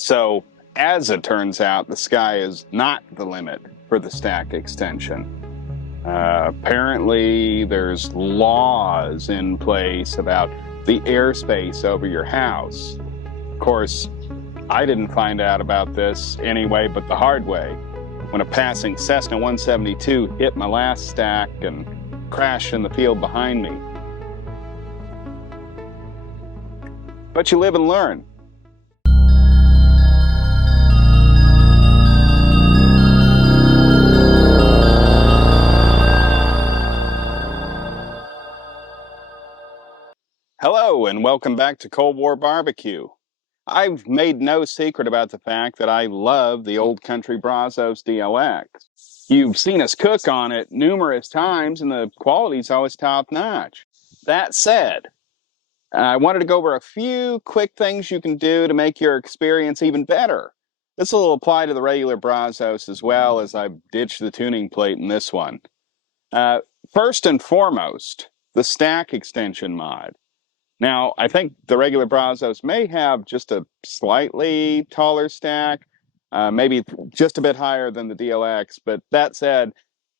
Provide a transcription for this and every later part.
So, as it turns out, the sky is not the limit for the stack extension. Apparently, there's laws in place about the airspace over your house. Of course, I didn't find out about this anyway, but the hard way, when a passing Cessna 172 hit my last stack and crashed in the field behind me. But you live and learn. Hello, and welcome back to Cold War Barbecue. I've made no secret about the fact that I love the Old Country Brazos DLX. You've seen us cook on it numerous times, and the quality's always top-notch. That said, I wanted to go over a few quick things you can do to make your experience even better. This will apply to the regular Brazos as well, as I've ditched the tuning plate in this one. First and foremost, the stack extension mod. Now, I think the regular Brazos may have just a slightly taller stack, maybe just a bit higher than the DLX, but that said,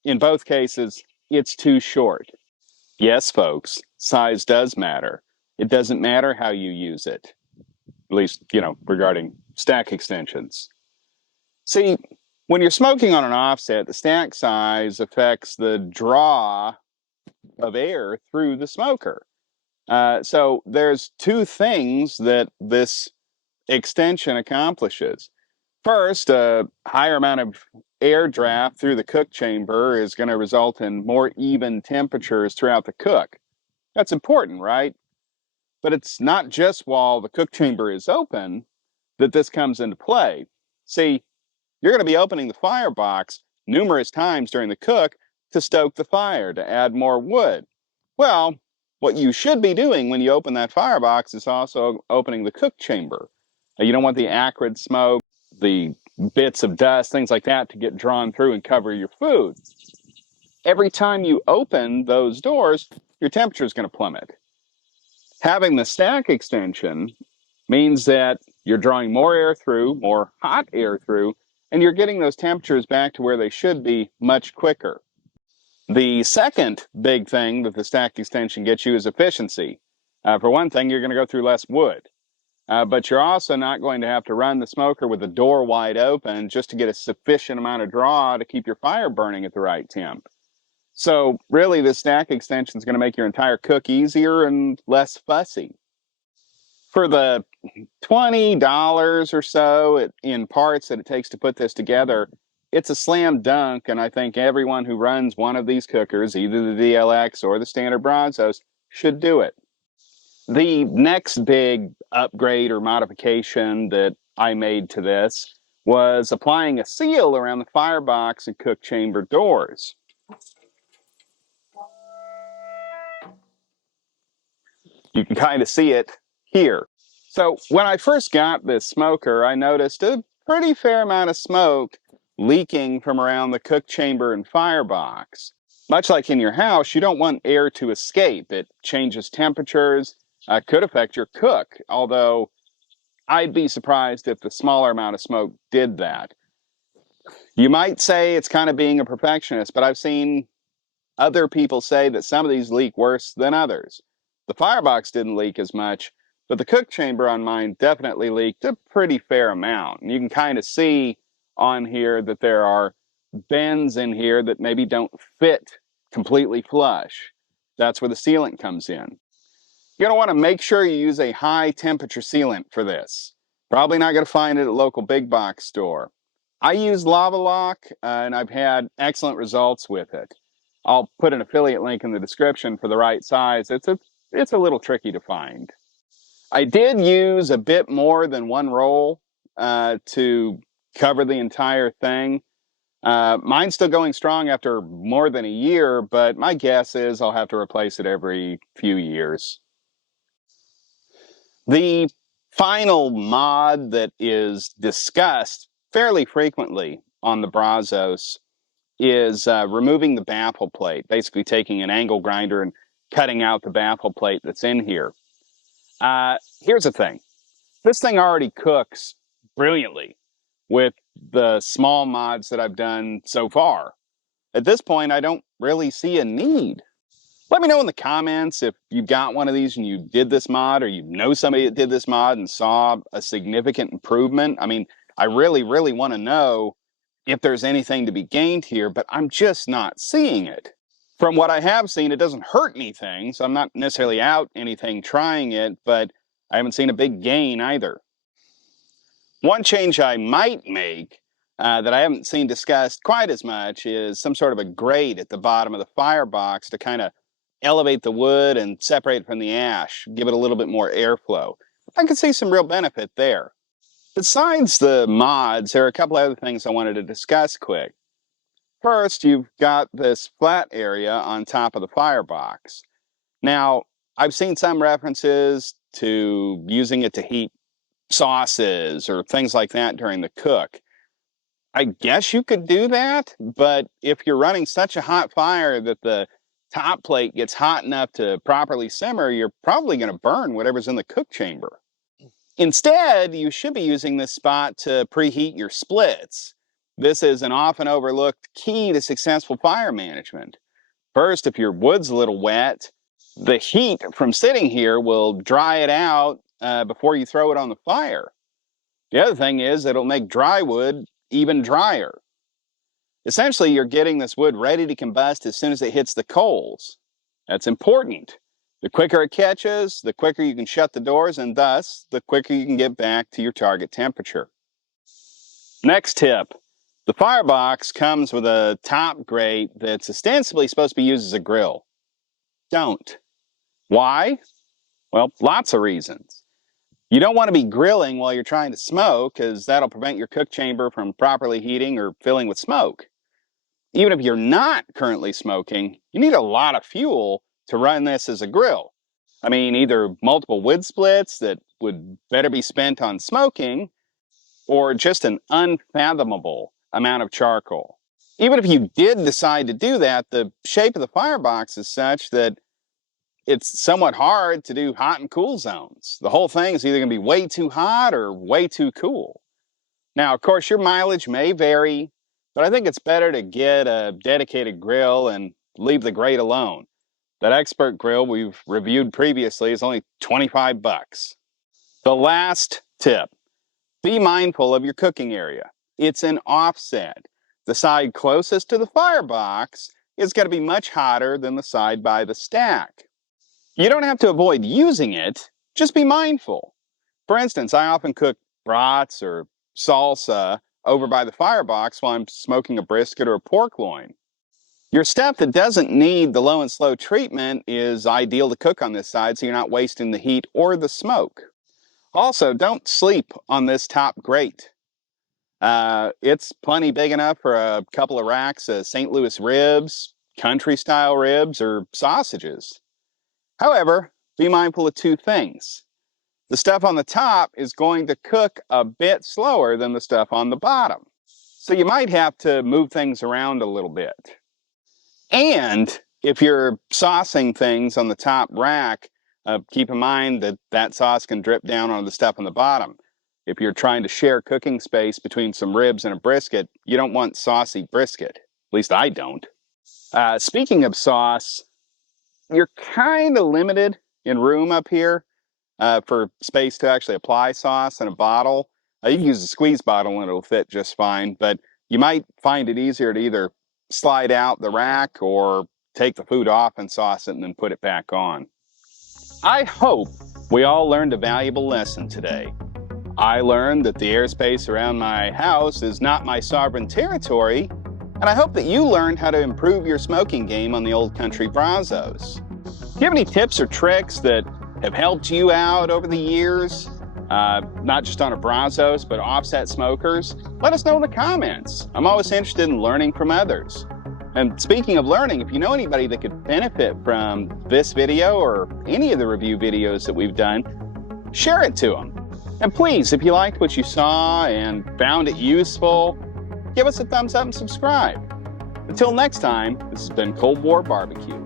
in both cases, it's too short. Yes, folks, size does matter. It doesn't matter how you use it, at least, regarding stack extensions. See, when you're smoking on an offset, the stack size affects the draw of air through the smoker. So there's two things that this extension accomplishes. First, a higher amount of air draft through the cook chamber is going to result in more even temperatures throughout the cook. That's important, right? But it's not just while the cook chamber is open that this comes into play. See, you're going to be opening the firebox numerous times during the cook to stoke the fire, to add more wood. Well, what you should be doing when you open that firebox is also opening the cook chamber. You don't want the acrid smoke, the bits of dust, things like that to get drawn through and cover your food. Every time you open those doors, your temperature is going to plummet. Having the stack extension means that you're drawing more air through, more hot air through, and you're getting those temperatures back to where they should be much quicker. The second big thing that the stack extension gets you is efficiency. For one thing, you're going to go through less wood. But you're also not going to have to run the smoker with the door wide open just to get a sufficient amount of draw to keep your fire burning at the right temp. So really, the stack extension is going to make your entire cook easier and less fussy. For the $20 or so in parts that it takes to put this together, it's a slam dunk, and I think everyone who runs one of these cookers, either the DLX or the standard Brazos, should do it. The next big upgrade or modification that I made to this was applying a seal around the firebox and cook chamber doors. You can kind of see it here. So when I first got this smoker, I noticed a pretty fair amount of smoke leaking from around the cook chamber and firebox. Much like in your house, you don't want air to escape. It changes temperatures, could affect your cook, although I'd be surprised if the smaller amount of smoke did that. You might say it's kind of being a perfectionist, but I've seen other people say that some of these leak worse than others. The firebox didn't leak as much, but the cook chamber on mine definitely leaked a pretty fair amount. And you can kind of see on here that there are bends in here that maybe don't fit completely flush. That's where the sealant comes in. You're going to want to make sure you use a high temperature sealant for this. Probably not going to find it at a local big box store. I use Lava Lock, and I've had excellent results with it. I'll put an affiliate link in the description for the right size. It's a little tricky to find. I did use a bit more than one roll to cover the entire thing. Mine's still going strong after more than a year, but my guess is I'll have to replace it every few years. The final mod that is discussed fairly frequently on the Brazos is removing the baffle plate, basically taking an angle grinder and cutting out the baffle plate that's in here. Here's the thing. This thing already cooks brilliantly with the small mods that I've done so far. At this point, I don't really see a need. Let me know in the comments if you've got one of these and you did this mod, or you know somebody that did this mod and saw a significant improvement. I mean, I really, really want to know if there's anything to be gained here, but I'm just not seeing it. From what I have seen, it doesn't hurt anything, so I'm not necessarily out anything trying it, but I haven't seen a big gain either. One change I might make that I haven't seen discussed quite as much is some sort of a grate at the bottom of the firebox to kind of elevate the wood and separate it from the ash, give it a little bit more airflow. I can see some real benefit there. Besides the mods, there are a couple other things I wanted to discuss quick. First, you've got this flat area on top of the firebox. Now, I've seen some references to using it to heat sauces or things like that during the cook. I guess you could do that, but if you're running such a hot fire that the top plate gets hot enough to properly simmer, you're probably going to burn whatever's in the cook chamber. Instead, you should be using this spot to preheat your splits. This is an often overlooked key to successful fire management. First, if your wood's a little wet, the heat from sitting here will dry it out before you throw it on the fire. The other thing is it'll make dry wood even drier. Essentially, you're getting this wood ready to combust as soon as it hits the coals. That's important. The quicker it catches, the quicker you can shut the doors, and thus, the quicker you can get back to your target temperature. Next tip. The firebox comes with a top grate that's ostensibly supposed to be used as a grill. Don't. Why? Well, lots of reasons. You don't want to be grilling while you're trying to smoke, because that'll prevent your cook chamber from properly heating or filling with smoke. Even if you're not currently smoking, you need a lot of fuel to run this as a grill. I mean, either multiple wood splits that would better be spent on smoking, or just an unfathomable amount of charcoal. Even if you did decide to do that, the shape of the firebox is such that it's somewhat hard to do hot and cool zones. The whole thing is either going to be way too hot or way too cool. Now, of course, your mileage may vary, but I think it's better to get a dedicated grill and leave the grate alone. That expert grill we've reviewed previously is only 25 bucks. The last tip, be mindful of your cooking area. It's an offset. The side closest to the firebox is going to be much hotter than the side by the stack. You don't have to avoid using it, just be mindful. For instance, I often cook brats or salsa over by the firebox while I'm smoking a brisket or a pork loin. Your stuff that doesn't need the low and slow treatment is ideal to cook on this side so you're not wasting the heat or the smoke. Also, don't sleep on this top grate. It's plenty big enough for a couple of racks of St. Louis ribs, country-style ribs, or sausages. However, be mindful of two things. The stuff on the top is going to cook a bit slower than the stuff on the bottom. So you might have to move things around a little bit. And if you're saucing things on the top rack, keep in mind that that sauce can drip down on the stuff on the bottom. If you're trying to share cooking space between some ribs and a brisket, you don't want saucy brisket. At least I don't. Speaking of sauce, you're kind of limited in room up here for space to actually apply sauce in a bottle. You can use a squeeze bottle and it'll fit just fine, but you might find it easier to either slide out the rack or take the food off and sauce it and then put it back on. I hope we all learned a valuable lesson today. I learned that the airspace around my house is not my sovereign territory, and I hope that you learned how to improve your smoking game on the Old Country Brazos. Do you have any tips or tricks that have helped you out over the years? Not just on a Brazos, but offset smokers? Let us know in the comments. I'm always interested in learning from others. And speaking of learning, if you know anybody that could benefit from this video or any of the review videos that we've done, share it to them. And please, if you liked what you saw and found it useful, give us a thumbs up and subscribe. Until next time, this has been Cold War Barbecue.